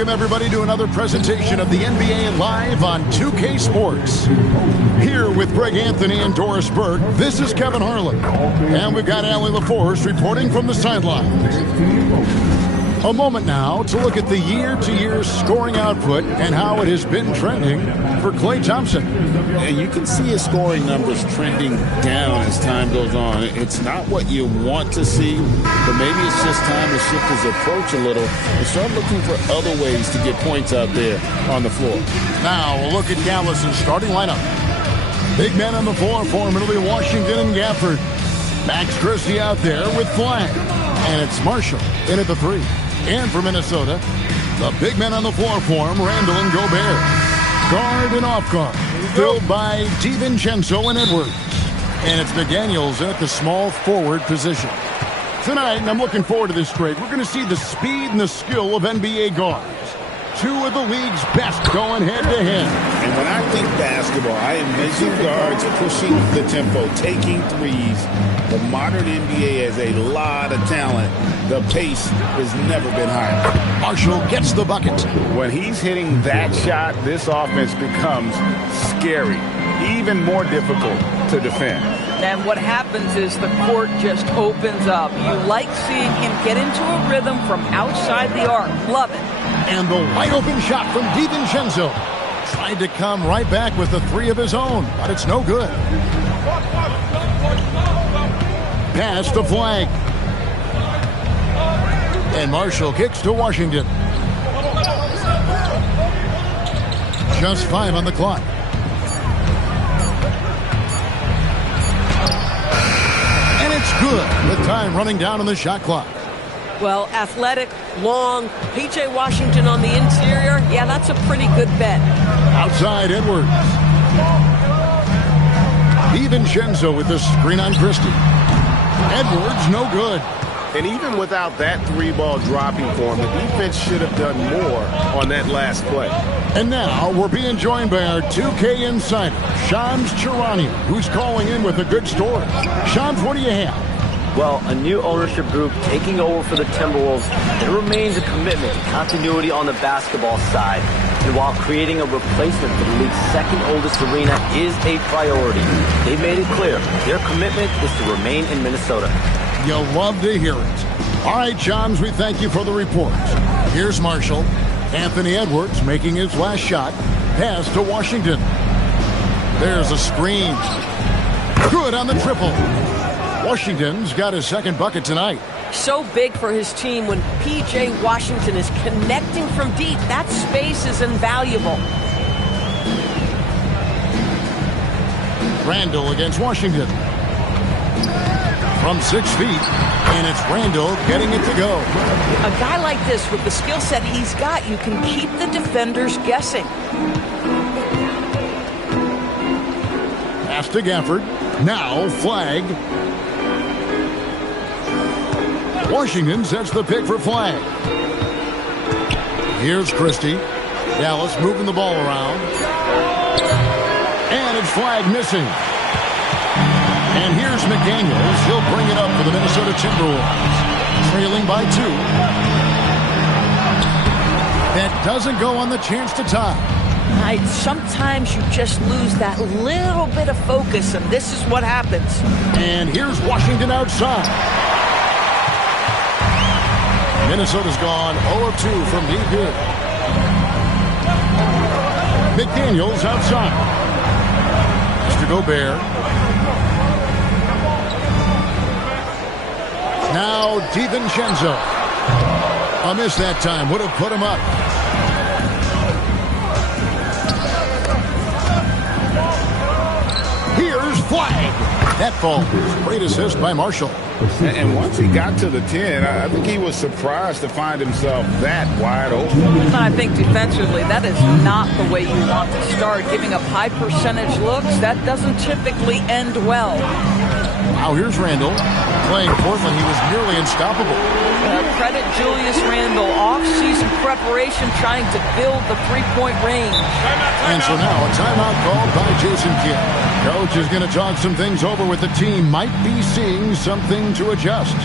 Welcome, everybody, to another presentation of the NBA Live on 2K Sports. Here with Greg Anthony and Doris Burke, this is Kevin Harlan. And we've got Allie LaForce reporting from the sidelines. A moment now to look at the year-to-year scoring output and how it has been trending for Klay Thompson. And you can see his scoring numbers trending down as time goes on. It's not what you want to see, but maybe it's just time to shift his approach a little and start looking for other ways to get points out there on the floor. Now we'll look at Dallas' starting lineup. Big men on the floor for him. It'll be Washington and Gafford. Max Christie out there with Flag. And it's Marshall in at the three. And for Minnesota, the big men on the floor for him, Randall and Gobert. Guard and off guard, filled by DiVincenzo and Edwards. And it's McDaniels at the small forward position. Tonight, and I'm looking forward to this trade, we're going to see the speed and the skill of NBA guards. Two of the league's best going head-to-head. And when I think basketball, I envision guards pushing the tempo, taking threes. The modern NBA has a lot of talent. The pace has never been higher. Marshall gets the bucket. When he's hitting that shot, this offense becomes scary, even more difficult to defend. And what happens is the court just opens up. You like seeing him get into a rhythm from outside the arc. Love it. And the wide open shot from DiVincenzo. Tried to come right back with the three of his own, but it's no good. Pass to Flag. And Marshall kicks to Washington. Just 5 on the clock. And it's good with time running down on the shot clock. Well, athletic, long, P.J. Washington on the interior. Yeah, that's a pretty good bet. Outside Edwards. DiVincenzo with the screen on Christie. Edwards, no good. And even without that three-ball dropping for him, the defense should have done more on that last play. And now we're being joined by our 2K insider, Shams Charania, who's calling in with a good story. Shams, what do you have? Well, a new ownership group taking over for the Timberwolves. There remains a commitment to continuity on the basketball side. And while creating a replacement for the league's second oldest arena is a priority, they made it clear their commitment is to remain in Minnesota. You'll love to hear it. All right, Shams, we thank you for the report. Here's Marshall. Anthony Edwards making his last shot. Pass to Washington. There's a screen. Good on the triple. Washington's got his second bucket tonight. So big for his team when P.J. Washington is connecting from deep. That space is invaluable. Randall against Washington. From 6 feet, and it's Randall getting it to go. A guy like this, with the skill set he's got, you can keep the defenders guessing. Pass to Gafford. Now Flag. Washington sets the pick for Flag. Here's Christie. Dallas moving the ball around. And it's Flag missing. And here's McDaniels. He'll bring it up for the Minnesota Timberwolves. Trailing by 2. That doesn't go on the chance to tie. Sometimes you just lose that little bit of focus, and this is what happens. And here's Washington outside. Minnesota's gone 0 of 2 from deep here. McDaniels outside. Mr. Gobert. Now DiVincenzo. A miss that time. Would have put him up. Here's Flag. That falls. Great assist by Marshall. And once he got to the 10, I think he was surprised to find himself that wide open. I think defensively, that is not the way you want to start. Giving up high percentage looks, that doesn't typically end well. Now here's Randall. Playing Portland, he was nearly unstoppable. Credit Julius Randle. Off-season preparation trying to build the three-point range. And so now a timeout called by Jason Kidd. Coach is going to talk some things over with the team. Might be seeing something to adjust.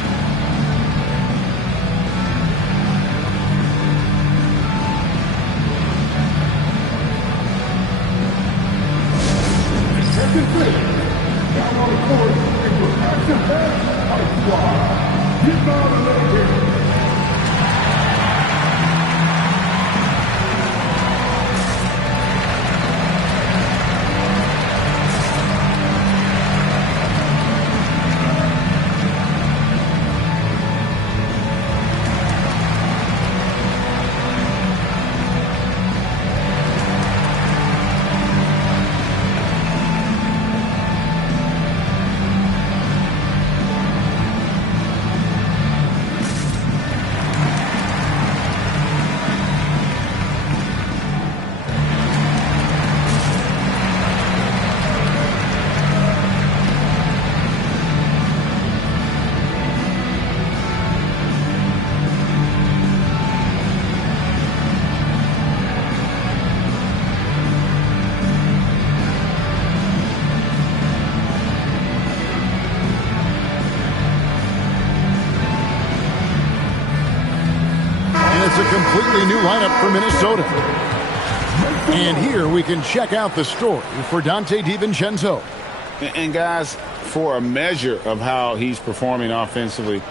completely new lineup for Minnesota. And here we can check out the story for Dante DiVincenzo. And guys, for a measure of how he's performing offensively,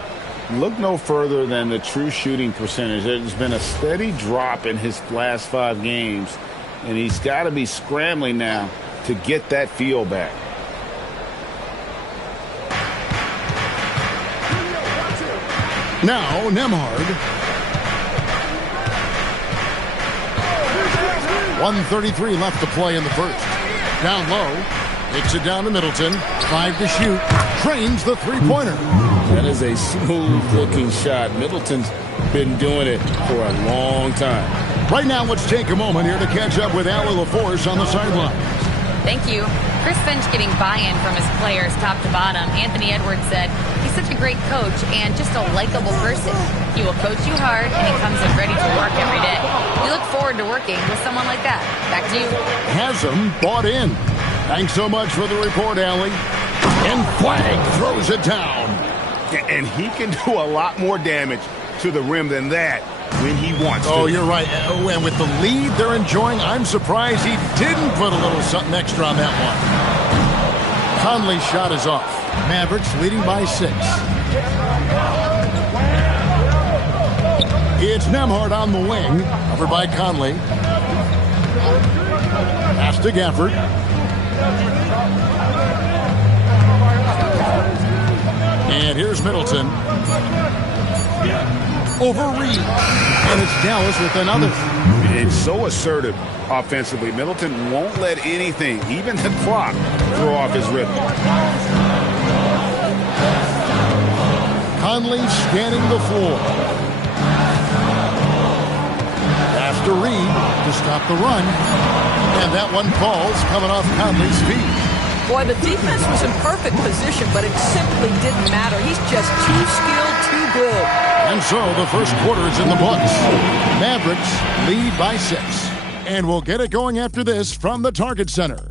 look no further than the true shooting percentage. There's been a steady drop in his last 5 games, and he's got to be scrambling now to get that feel back. Now, Nembhard. 1:33 left to play in the first. Down low. Takes it down to Middleton. 5 to shoot. Trains the three-pointer. That is a smooth-looking shot. Middleton's been doing it for a long time. Right now, let's take a moment here to catch up with Allie LaForce on the sideline. Thank you. Chris Finch getting buy-in from his players top to bottom. Anthony Edwards said he's such a great coach and just a likable person. He will coach you hard, and he comes in ready to work every day. We look forward to working with someone like that. Back to you. Hasm bought in. Thanks so much for the report, Allie. And Flag throws it down. And he can do a lot more damage to the rim than that when he wants to. Oh, you're right. And with the lead they're enjoying, I'm surprised he didn't put a little something extra on that one. Conley's shot is off. Mavericks leading by 6. It's Nembhard on the wing, covered by Conley. Pass to Gafford. And here's Middleton. Over Reed. And it's Dallas with another. It's so assertive offensively. Middleton won't let anything, even the clock, throw off his rhythm. Conley scanning the floor. Pass to Reed to stop the run. And that one falls coming off Conley's feet. Boy, the defense was in perfect position, but it simply didn't matter. He's just too skilled, too good. And so the first quarter is in the books. Mavericks lead by 6. And we'll get it going after this from the Target Center.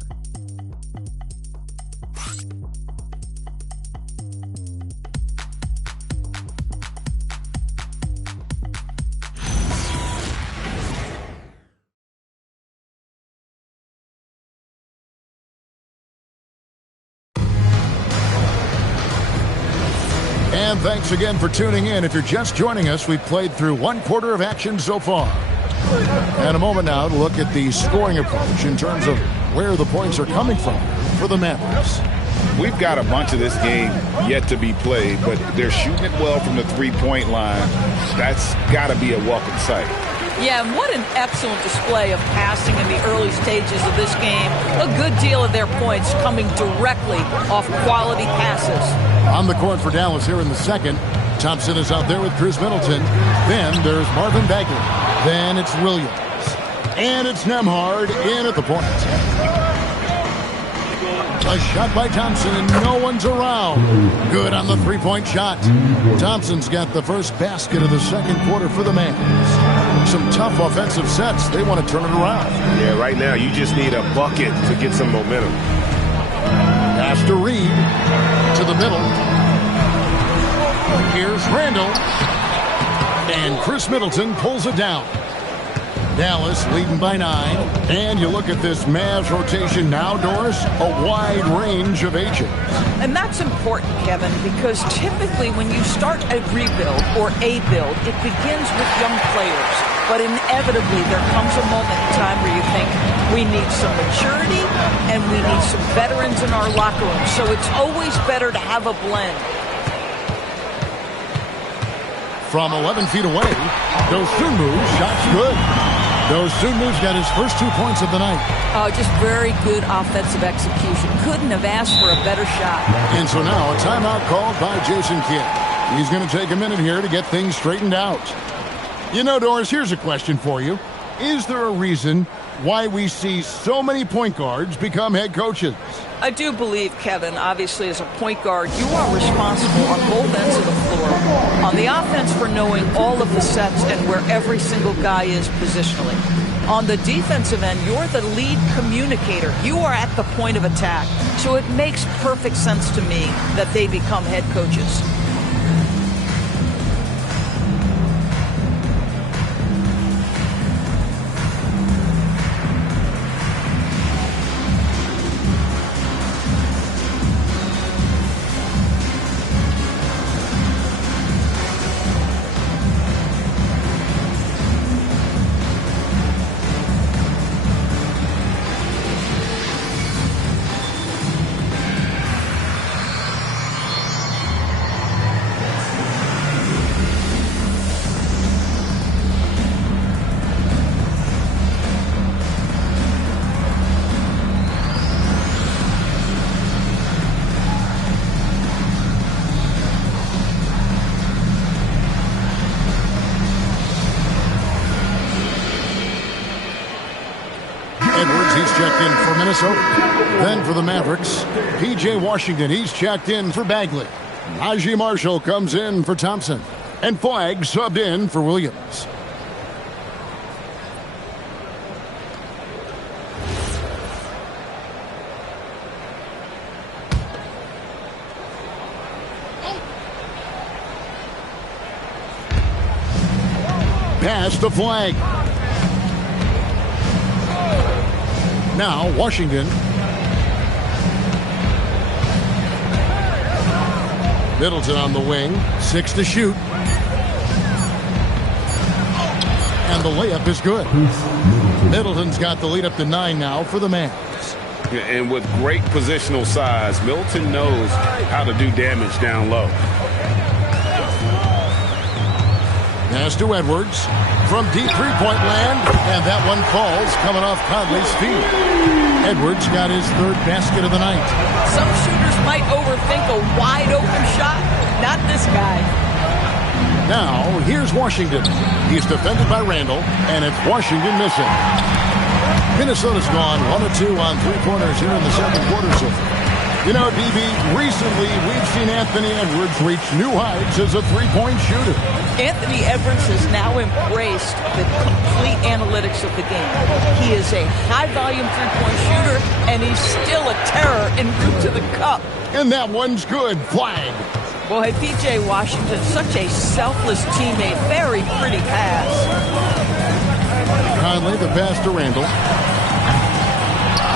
And thanks again for tuning in. If you're just joining us, we've played through 1 quarter of action so far. And a moment now to look at the scoring approach in terms of where the points are coming from for the Mavericks. We've got a bunch of this game yet to be played, but they're shooting it well from the three-point line. That's got to be a welcome sight. Yeah, and what an excellent display of passing in the early stages of this game. A good deal of their points coming directly off quality passes. On the court for Dallas here in the second. Thompson is out there with Chris Middleton. Then there's Marvin Bagley. Then it's Williams. And it's Nembhard in at the point. A shot by Thompson, and no one's around. Good on the three-point shot. Thompson's got the first basket of the second quarter for the Mavs. Some tough offensive sets. They want to turn it around. Yeah, right now you just need a bucket to get some momentum. Pass to Reed. To the middle. Here's Randall. And Chris Middleton pulls it down. Dallas leading by 9. And you look at this Mavs rotation now, Doris, a wide range of ages. And that's important, Kevin, because typically when you start a rebuild or a build, it begins with young players. But inevitably there comes a moment in time where you think we need some maturity and we need some veterans in our locker room. So it's always better to have a blend. From 11 feet away, Dosunmu's shot's good. Dosunmu's got his first 2 points of the night. Oh, just very good offensive execution. Couldn't have asked for a better shot. And so now a timeout called by Jason Kidd. He's going to take a minute here to get things straightened out. You know, Doris, here's a question for you. Is there a reason why we see so many point guards become head coaches? I do believe, Kevin, obviously as a point guard, you are responsible on both ends of the floor. On the offense for knowing all of the sets and where every single guy is positionally. On the defensive end, you're the lead communicator. You are at the point of attack. So it makes perfect sense to me that they become head coaches. Edwards, he's checked in for Minnesota. Then for the Mavericks, P.J. Washington, he's checked in for Bagley. Najee Marshall comes in for Thompson. And Flagg subbed in for Williams. Pass to Flagg. Now Washington. Middleton on the wing. 6 to shoot. And the layup is good. Middleton's got the lead up to 9 now for the Mavs. And with great positional size, Middleton knows how to do damage down low. Pass to Edwards from deep three-point land, and that one falls coming off Conley's feet. Edwards got his 3rd basket of the night. Some shooters might overthink a wide-open shot. Not this guy. Now, here's Washington. He's defended by Randall, and it's Washington missing. Minnesota's gone 1 of 2 on three-pointers here in the second quarter so far. You know, DB, recently we've seen Anthony Edwards reach new heights as a three-point shooter. Anthony Edwards has now embraced the complete analytics of the game. He is a high-volume three-point shooter, and he's still a terror en route to the cup. And that one's good. Flag. Boy, P.J. Washington, such a selfless teammate. Very pretty pass. Conley, the pass to Randall.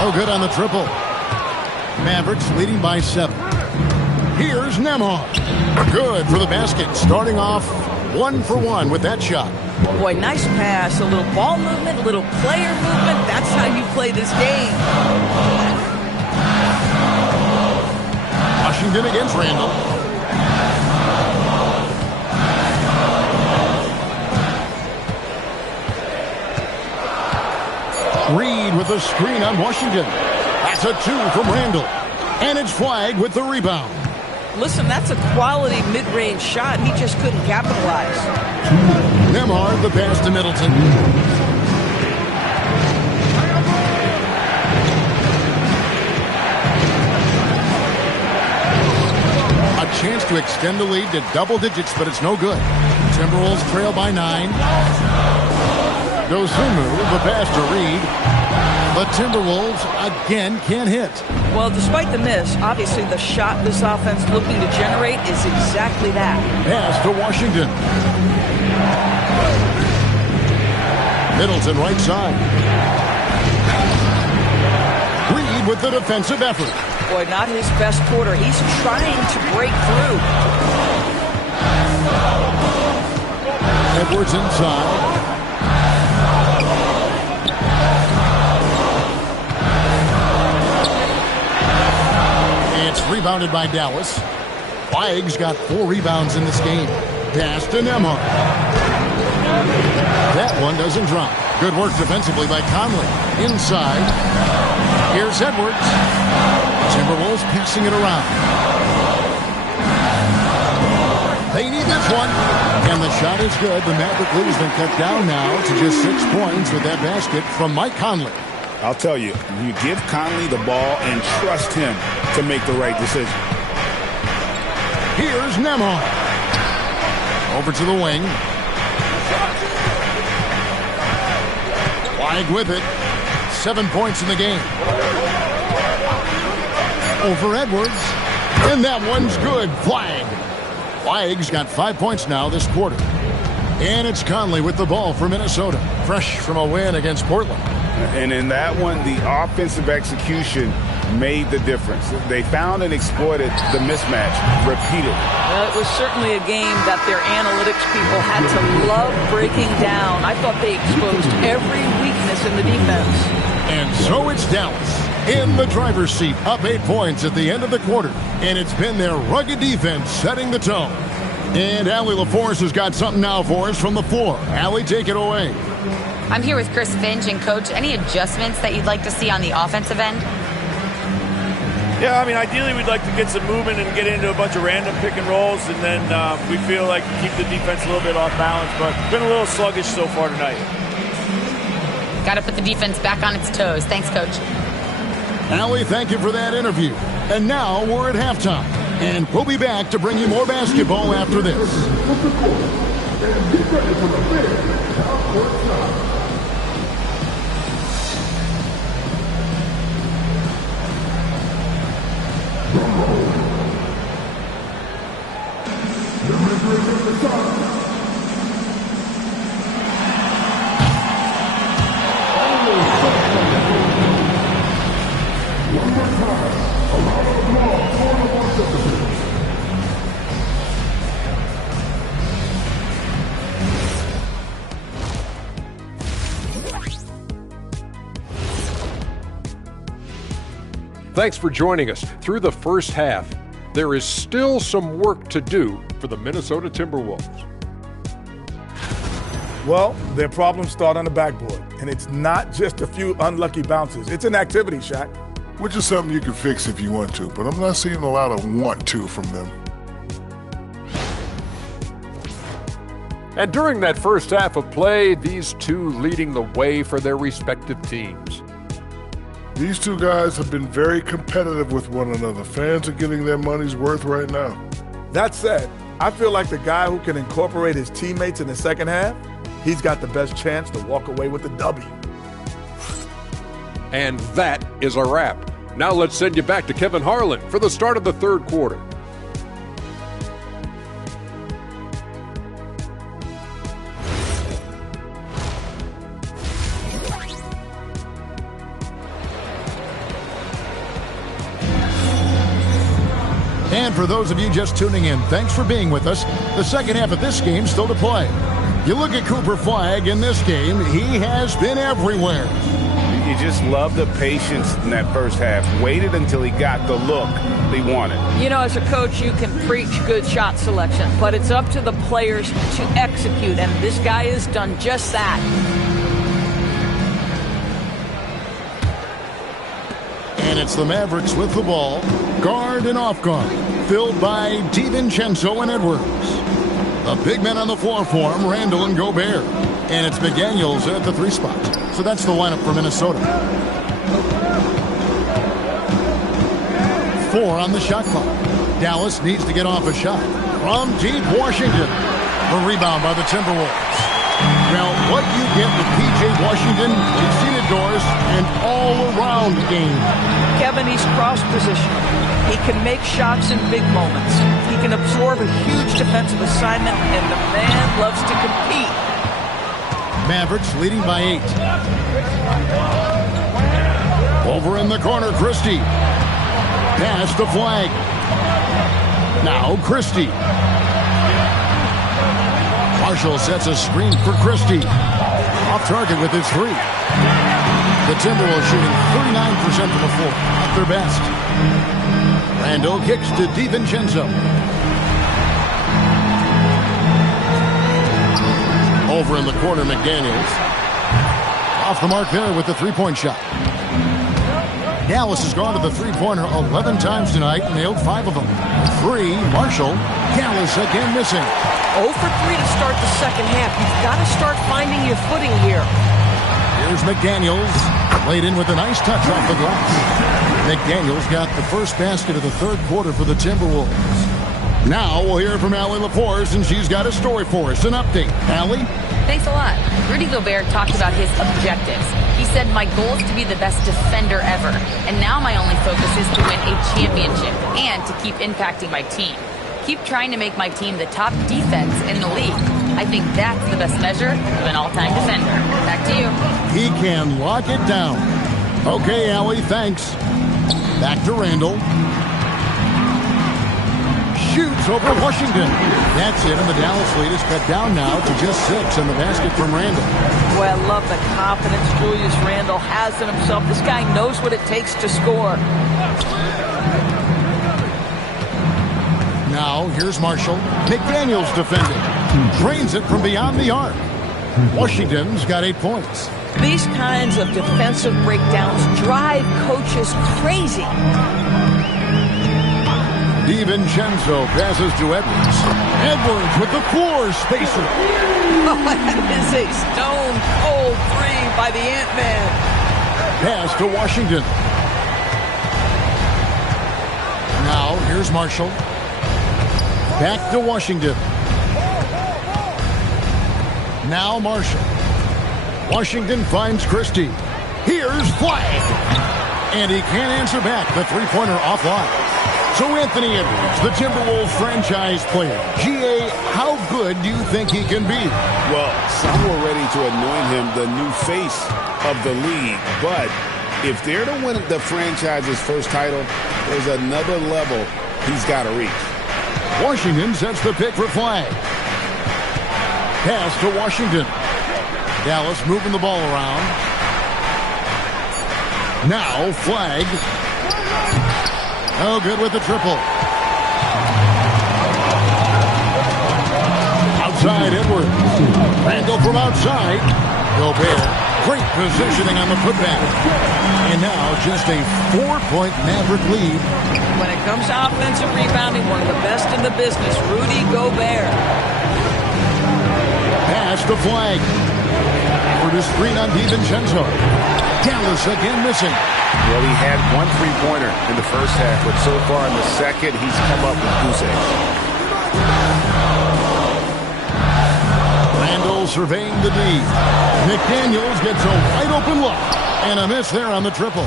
Oh, good on the triple. Mavericks leading by 7. Here's Nembhard. Good for the basket. Starting off 1 for 1 with that shot. Boy, nice pass. A little ball movement, a little player movement. That's how you play this game. Washington against Randall. Reed with a screen on Washington. That's a 2 from Randall. And it's Flagg with the rebound. Listen, that's a quality mid-range shot. He just couldn't capitalize. Nembhard, the pass to Middleton. A chance to extend the lead to double digits, but it's no good. Timberwolves trail by 9. Dosunmu, the pass to Reed. The Timberwolves again can't hit. Well, despite the miss, obviously the shot this offense looking to generate is exactly that. Pass to Washington. Middleton right side. Reed with the defensive effort. Boy, not his best quarter. He's trying to break through. Edwards inside. It's rebounded by Dallas. Flagg's got 4 rebounds in this game. Pass to Nembhard. That one doesn't drop. Good work defensively by Conley. Inside. Here's Edwards. Timberwolves passing it around. They need this one. And the shot is good. The Maverick lead has been cut down now to just 6 points with that basket from Mike Conley. I'll tell you, you give Conley the ball and trust him to make the right decision. Here's Nembhard. Over to the wing. Flagg with it. 7 points in the game. Over Edwards. And that one's good. Flagg. Flagg's got 5 points now this quarter. And it's Conley with the ball for Minnesota. Fresh from a win against Portland. And in that one, the offensive execution made the difference. They found and exploited the mismatch repeatedly. Well, it was certainly a game that their analytics people had to love breaking down. I thought they exposed every weakness in the defense. And so it's Dallas in the driver's seat, up 8 points at the end of the quarter. And it's been their rugged defense setting the tone. And Allie LaForce has got something now for us from the floor. Allie, take it away. I'm here with Chris Finch. And, Coach, any adjustments that you'd like to see on the offensive end? Yeah, I mean, ideally we'd like to get some movement and get into a bunch of random pick and rolls, and then we feel like keep the defense a little bit off balance, but it's been a little sluggish so far tonight. Got to put the defense back on its toes. Thanks, Coach. Allie, thank you for that interview. And now we're at halftime. And we'll be back to bring you more basketball after this. Thanks for joining us. Through the first half, there is still some work to do for the Minnesota Timberwolves. Well, their problems start on the backboard, and it's not just a few unlucky bounces. It's an activity, Shaq. Which is something you can fix if you want to, but I'm not seeing a lot of want to from them. And during that first half of play, these two leading the way for their respective teams. These two guys have been very competitive with one another. Fans are getting their money's worth right now. That said, I feel like the guy who can incorporate his teammates in the second half, he's got the best chance to walk away with the W. And that is a wrap. Now let's send you back to Kevin Harlan for the start of the third quarter. And for those of you just tuning in, thanks for being with us. The second half of this game still to play. You look at Cooper Flagg in this game, he has been everywhere. You just love the patience in that first half. Waited until he got the look he wanted. You know, as a coach, you can preach good shot selection, but it's up to the players to execute, and this guy has done just that. And it's the Mavericks with the ball, guard and off guard, filled by DiVincenzo and Edwards. The big men on the floor for him, Randall and Gobert. And it's McDaniels at the three spot. So that's the lineup for Minnesota. 4 on the shot clock. Dallas needs to get off a shot. From deep Washington. The rebound by the Timberwolves. Well, what you get with P.J. Washington, exceeded doors, and all-around game. Kevin, he's cross-positional. He can make shots in big moments. He can absorb a huge defensive assignment, and the man loves to compete. Mavericks leading by 8. Over in the corner, Christie. Pass to Flagg. Now Christie. Marshall sets a screen for Christie. Off target with his 3. The Timberwolves shooting 39% from the floor, at their best. Randall kicks to DiVincenzo. Over in the corner, McDaniels. Off the mark there with the three-point shot. Dallas has gone to the three-pointer 11 times tonight, nailed 5 of them. 3, Marshall. Dallas again missing. 0 for 3 to start the second half. You've got to start finding your footing here. Here's McDaniels. Played in with a nice touch off the glass. McDaniels got the first basket of the third quarter for the Timberwolves. Now we'll hear from Allie LaForce, and she's got a story for us. An update. Allie? Thanks a lot. Rudy Gobert talked about his objectives. He said, my goal is to be the best defender ever. And now my only focus is to win a championship and to keep impacting my team. Keep trying to make my team the top defense in the league. I think that's the best measure of an all-time defender. Back to you. He can lock it down. Okay, Allie, thanks. Back to Randall. Shoots over Washington. That's it, and the Dallas lead is cut down now to just 6 on the basket from Randall. Boy, I love the confidence Julius Randall has in himself. This guy knows what it takes to score. Now, here's Marshall. McDaniels defending. Drains it from beyond the arc. Washington's got 8 points. These kinds of defensive breakdowns drive coaches crazy. DiVincenzo passes to Edwards. Edwards with the floor spacer. Oh, that is a stone-cold cold three by the Ant-Man. Pass to Washington. Now, here's Marshall. Back to Washington. Now Marshall. Washington finds Christie. Here's Flag. And he can't answer back. The three-pointer offline. So Anthony Edwards, the Timberwolves franchise player. G.A., how good do you think he can be? Well, some were ready to anoint him the new face of the league. But if they're to win the franchise's first title, there's another level he's got to reach. Washington sets the pick for Flag. Pass to Washington. Dallas moving the ball around. Now Flag. Oh, good with the triple. Outside Edwards. Randall from outside. Gobert. Great positioning on the putback. And now just a 4-point Maverick lead. When it comes to offensive rebounding, one of the best in the business, Rudy Gobert. Pass to Flag. For the screen on DiVincenzo. Dallas again missing. Well, he had one three-pointer in the first half, but so far in the second, he's come up with goose eggs. Randall surveying the D. McDaniels gets a wide open look. And a miss there on the triple.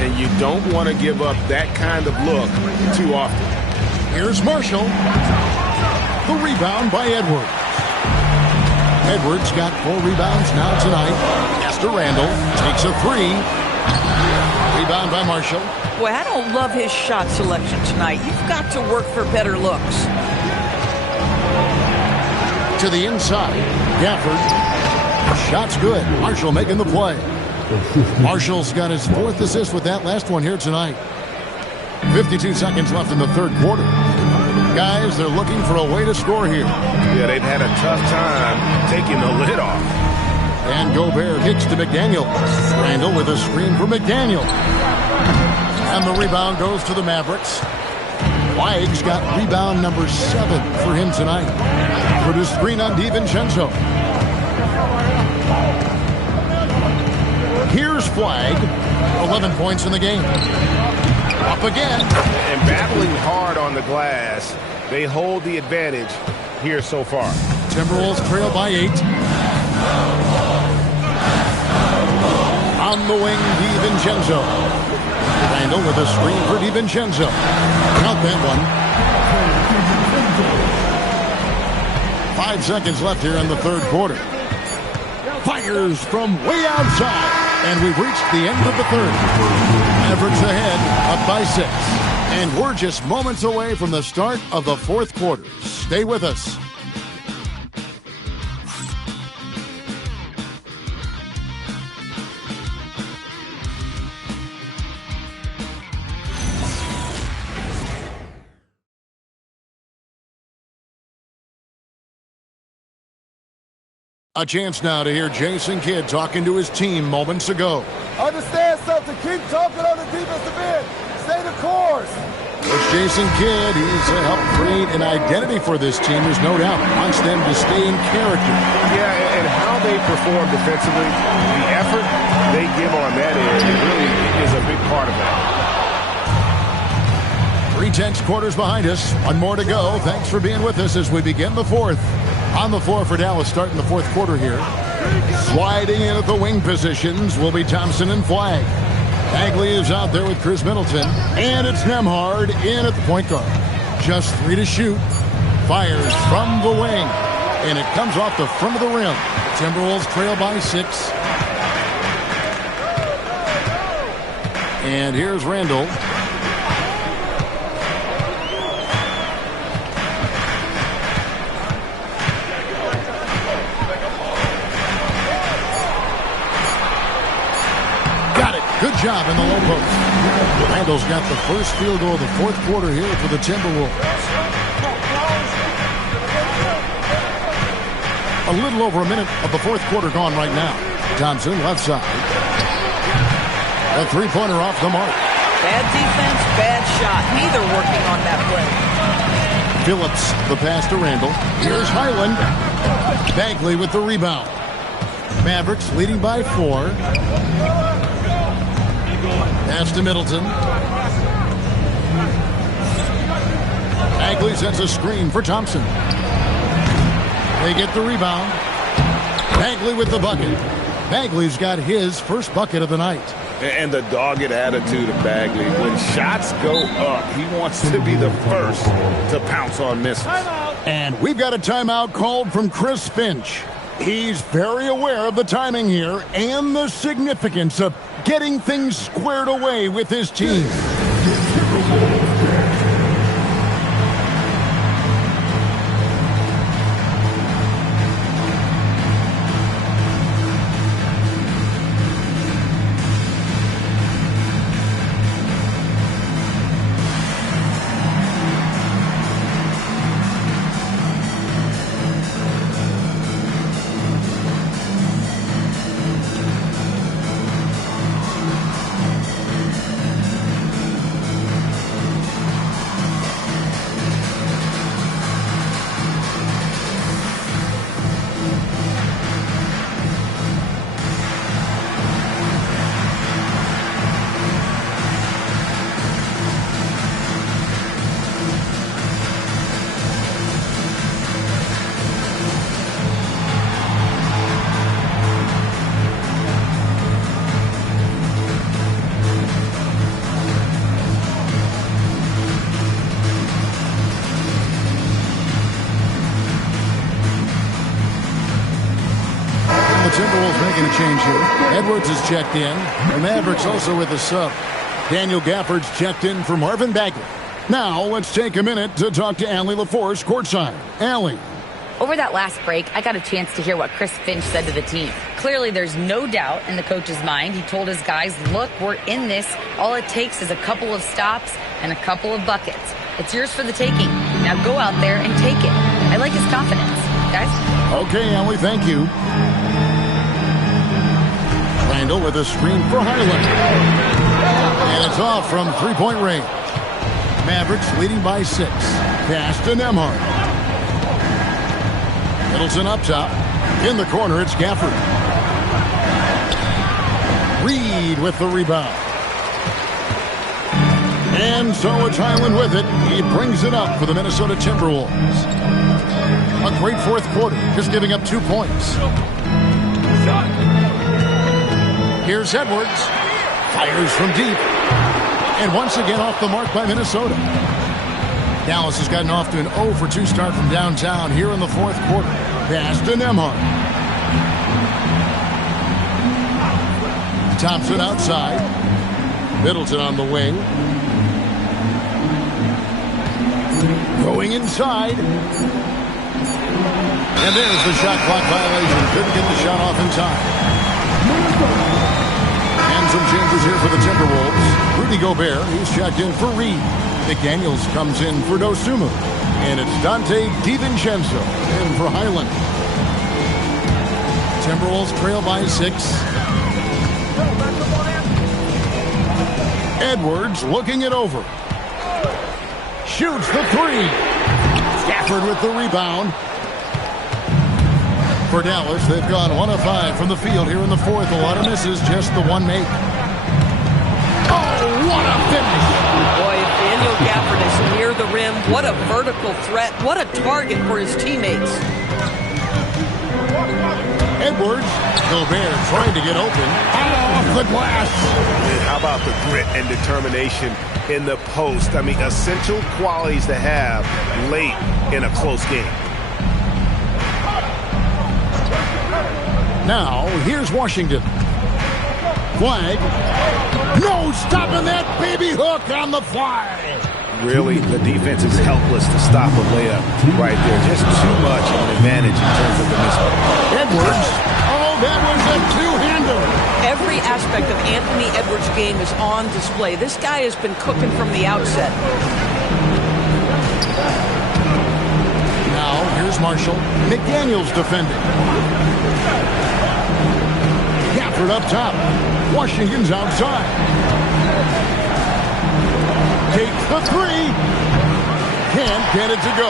And you don't want to give up that kind of look too often. Here's Marshall. The rebound by Edwards. Edwards got 4 rebounds now tonight. Pass to Randall. Takes a 3. Rebound by Marshall. Boy, I don't love his shot selection tonight. You've got to work for better looks. To the inside. Gafford. Shot's good. Marshall making the play. Marshall's got his 4th assist with that last one here tonight. 52 seconds left in the third quarter. Guys, they're looking for a way to score here. Yeah, they've had a tough time taking the lid off. And Gobert kicks to McDaniel. Randall with a screen for McDaniel. And the rebound goes to the Mavericks. Flag's got rebound number 7 for him tonight. For the screen on DiVincenzo. Here's Flag. 11 points in the game. Up again. And battling hard on the glass. They hold the advantage here so far. Timberwolves trail by 8. On the wing, DiVincenzo. Randall with a screen for DiVincenzo. Count that one. 5 seconds left here in the third quarter. Fires from way outside. And we've reached the end of the third. Mavericks ahead, up by 6. And we're just moments away from the start of the fourth quarter. Stay with us. A chance now to hear Jason Kidd talking to his team moments ago. Understand something. Keep talking on the defensive end. Stay the course. It's Jason Kidd. He's helped create an identity for this team. There's no doubt. Wants them to stay in character. Yeah, and how they perform defensively, the effort they give on that end really is a big part of that. 3 tense quarters behind us. 1 more to go. Thanks for being with us as we begin the fourth. On the floor for Dallas starting the fourth quarter here. Sliding in at the wing positions will be Thompson and Flag. Bagley is out there with Chris Middleton. And it's Nembhard in at the point guard. Just 3 to shoot. Fires from the wing. And it comes off the front of the rim. Timberwolves trail by 6. And here's Randall. Good job in the low post. Randall's got the first field goal of the fourth quarter here for the Timberwolves. A little over a minute of the fourth quarter gone right now. Thompson, left side. A three-pointer off the mark. Bad defense, bad shot. Neither working on that play. Phillips, the pass to Randall. Here's Highland. Bagley with the rebound. Mavericks leading by 4. Pass to Middleton. Bagley sets a screen for Thompson. They get the rebound. Bagley with the bucket. Bagley's got his first bucket of the night. And the dogged attitude of Bagley. When shots go up, he wants to be the first to pounce on misses. And we've got a timeout called from Chris Finch. He's very aware of the timing here and the significance of getting things squared away with his team. Timberwolves making a change here. Edwards is checked in. The Mavericks also with a sub. Daniel Gafford's checked in for Marvin Bagley. Now let's take a minute to talk to Allie LaForce courtside. Allie. Over that last break, I got a chance to hear what Chris Finch said to the team. Clearly, there's no doubt in the coach's mind. He told his guys, look, we're in this. All it takes is a couple of stops and a couple of buckets. It's yours for the taking. Now go out there and take it. I like his confidence. Guys? Okay, Allie, thank you. Randall with a screen for Highland. And it's off from three-point range. Mavericks leading by 6. Pass to Nembhard. Middleton up top. In the corner, it's Gafford. Reed with the rebound. And so it's Highland with it. He brings it up for the Minnesota Timberwolves. A great fourth quarter, just giving up 2 points. Here's Edwards. Fires from deep. And once again off the mark by Minnesota. Dallas has gotten off to an 0 for 2 start from downtown here in the fourth quarter. Pass to Nembhard. Thompson outside. Middleton on the wing. Going inside. And there's the shot clock violation. Couldn't get the shot off in time. And some changes here for the Timberwolves. Rudy Gobert, he's checked in for Reed. McDaniels comes in for Dosunmu. And it's Dante DiVincenzo in for Highland. Timberwolves trail by 6. Edwards looking it over. Shoots the 3. Gafford with the rebound. For Dallas, they've gone 1 of 5 from the field here in the fourth. A lot of misses, just the one make. Oh, what a finish! Boy, if Daniel Gafford is near the rim, what a vertical threat. What a target for his teammates. Edwards, Gobert trying to get open. Off the glass. And how about the grit and determination in the post? I mean, essential qualities to have late in a close game. Now, here's Washington. Flag. No stopping that baby hook on the fly. Really, the defense is helpless to stop a layup right there. Just too much of an advantage in terms of the mismatch. Edwards. Oh, that was a two-hander. Every aspect of Anthony Edwards' game is on display. This guy has been cooking from the outset. Now, here's Marshall. McDaniels defending. Gafford up top. Washington's outside. Takes the 3. Can't get it to go.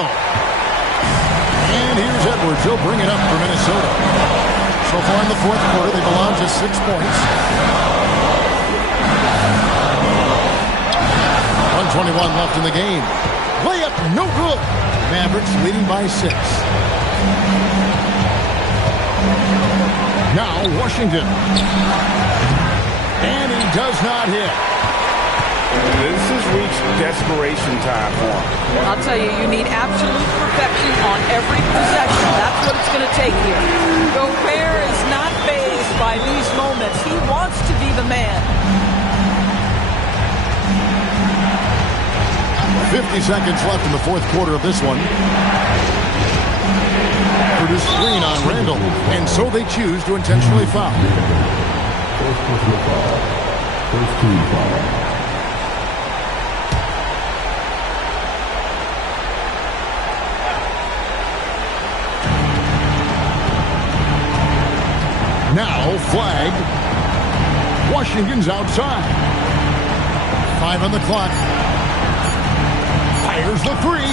And here's Edwards. He'll bring it up for Minnesota. So far in the fourth quarter, they've allowed just 6 points. 1:21 left in the game. Layup, no good. Mavericks leading by 6. Now Washington. And he does not hit. This has reached desperation time for him. I'll tell you, you need absolute perfection on every possession. That's what it's going to take here. Gobert is not fazed by these moments. He wants to be the man. 50 seconds left in the fourth quarter of this one. Produce screen on Randall, and so they choose to intentionally foul. First personal foul. First team foul. Now flagged. Washington's outside. 5 on the clock. Fires the 3.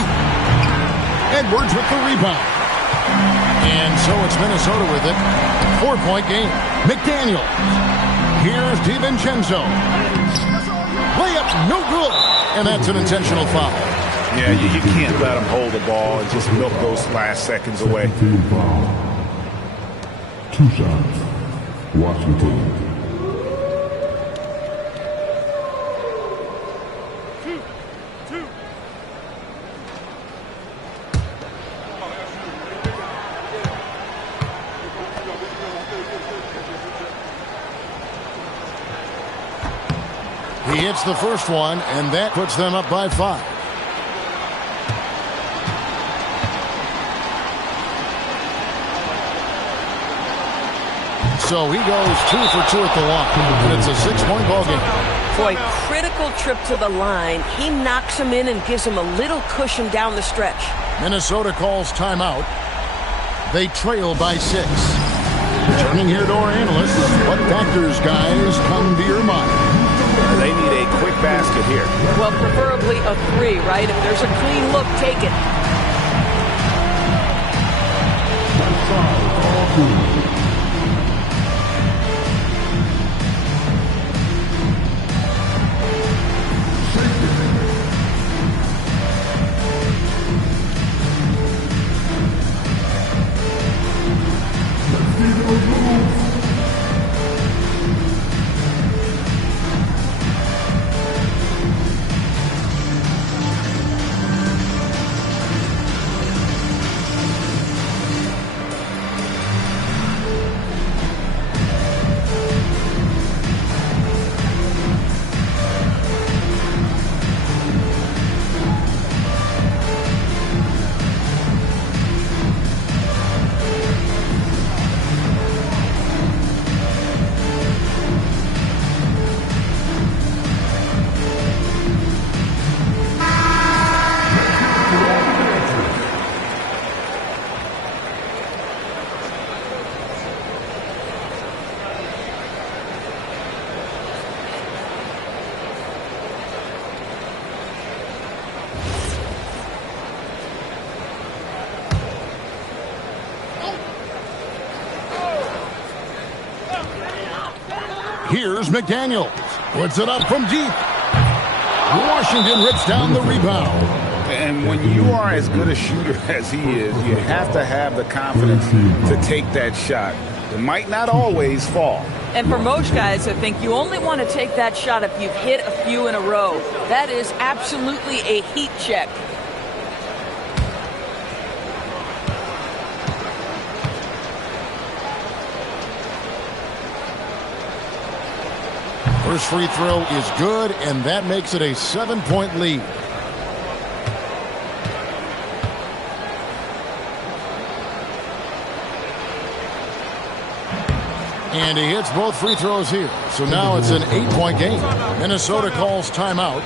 Edwards with the rebound. And so it's Minnesota with it. 4-point game. McDaniel. Here's DiVincenzo. Layup, no good. And that's an intentional foul. Yeah, you can't let him hold the ball and just milk those last seconds away. 2 shots. Washington. He hits the first one, and that puts them up by 5. So he goes 2 for 2 at the line, and it's a 6-point ball game. Boy, critical trip to the line. He knocks him in and gives him a little cushion down the stretch. Minnesota calls timeout. They trail by 6. Turning here to our analysts, what factors, guys, come to your mind? They need a quick basket here. Well, preferably a 3, right? If there's a clean look, take it. Here's McDaniel. Puts it up from deep. Washington rips down the rebound. And when you are as good a shooter as he is, you have to have the confidence to take that shot. It might not always fall. And for most guys, I think you only want to take that shot if you've hit a few in a row. That is absolutely a heat check. First free throw is good, and that makes it a 7-point lead. And he hits both free throws here. So now it's an 8-point game. Minnesota calls timeout.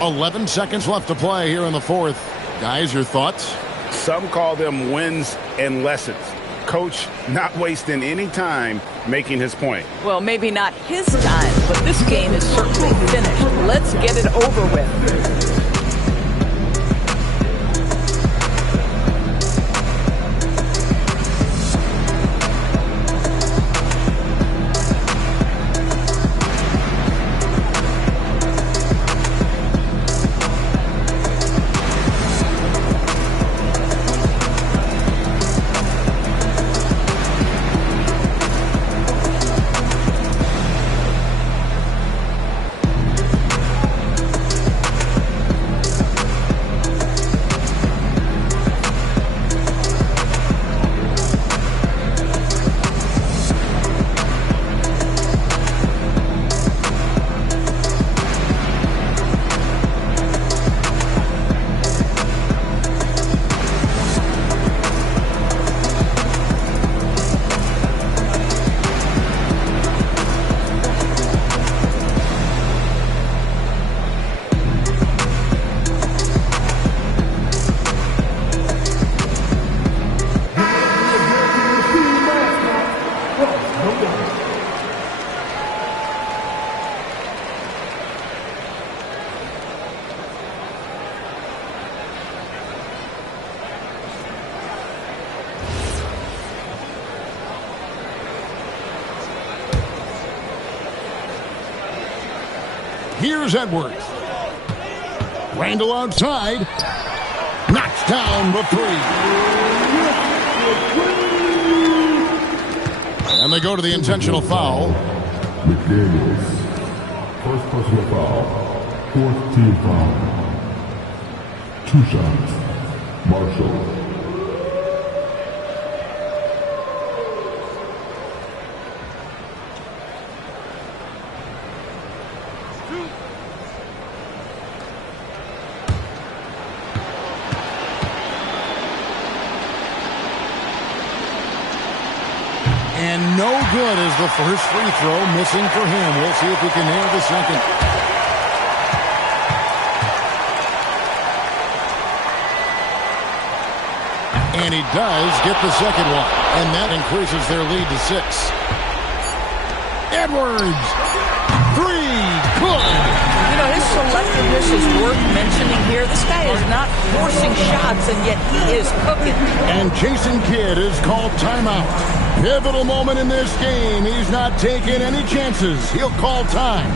11 seconds left to play here in the fourth. Guys, your thoughts? Some call them wins and lessons. Coach not wasting any time making his point. Well, maybe not his time, but this game is certainly finished. Let's get it over with. Here's Edwards. Randall outside. Knocks down the three. And they go to the intentional foul. McDaniels. First personal foul. Fourth team foul. 2 shots. Marshall. And no good is the first free throw, missing for him. We'll see if he can nail the second. And he does get the second one. And that increases their lead to 6. Edwards. 3. Good. You know, his selectiveness is worth mentioning here. This guy is not forcing shots, and yet he is cooking. And Jason Kidd is called timeout. Pivotal moment in this game. He's not taking any chances. He'll call time.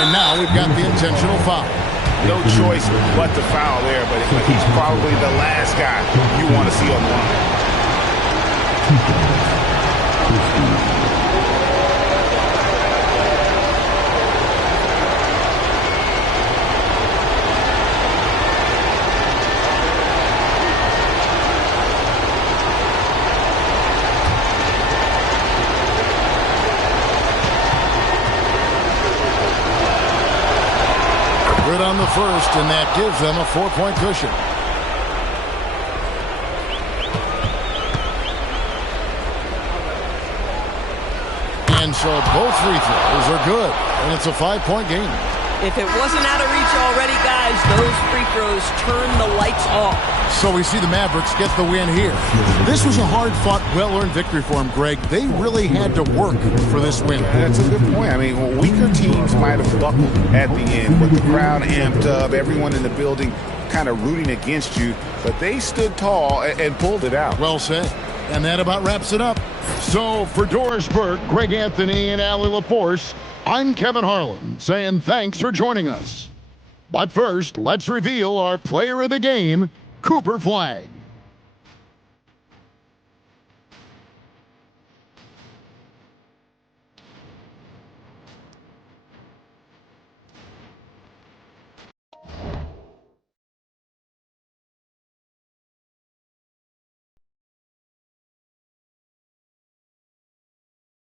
And now we've got the intentional foul. No choice but to foul there, but he's probably the last guy you want to see on the line. Good on the first, and that gives them a 4-point cushion. And so both free throws are good, and it's a 5-point game. If it wasn't out of reach already, guys, those free throws turn the lights off. So we see the Mavericks get the win here. This was a hard-fought, well-earned victory for them, Greg. They really had to work for this win. That's a good point. I mean, weaker teams might have buckled at the end with the crowd amped up, everyone in the building kind of rooting against you, but they stood tall and pulled it out. Well said. And that about wraps it up. So for Doris Burke, Greg Anthony, and Allie LaForce, I'm Kevin Harlan saying thanks for joining us. But first, let's reveal our player of the game, Cooper Flagg.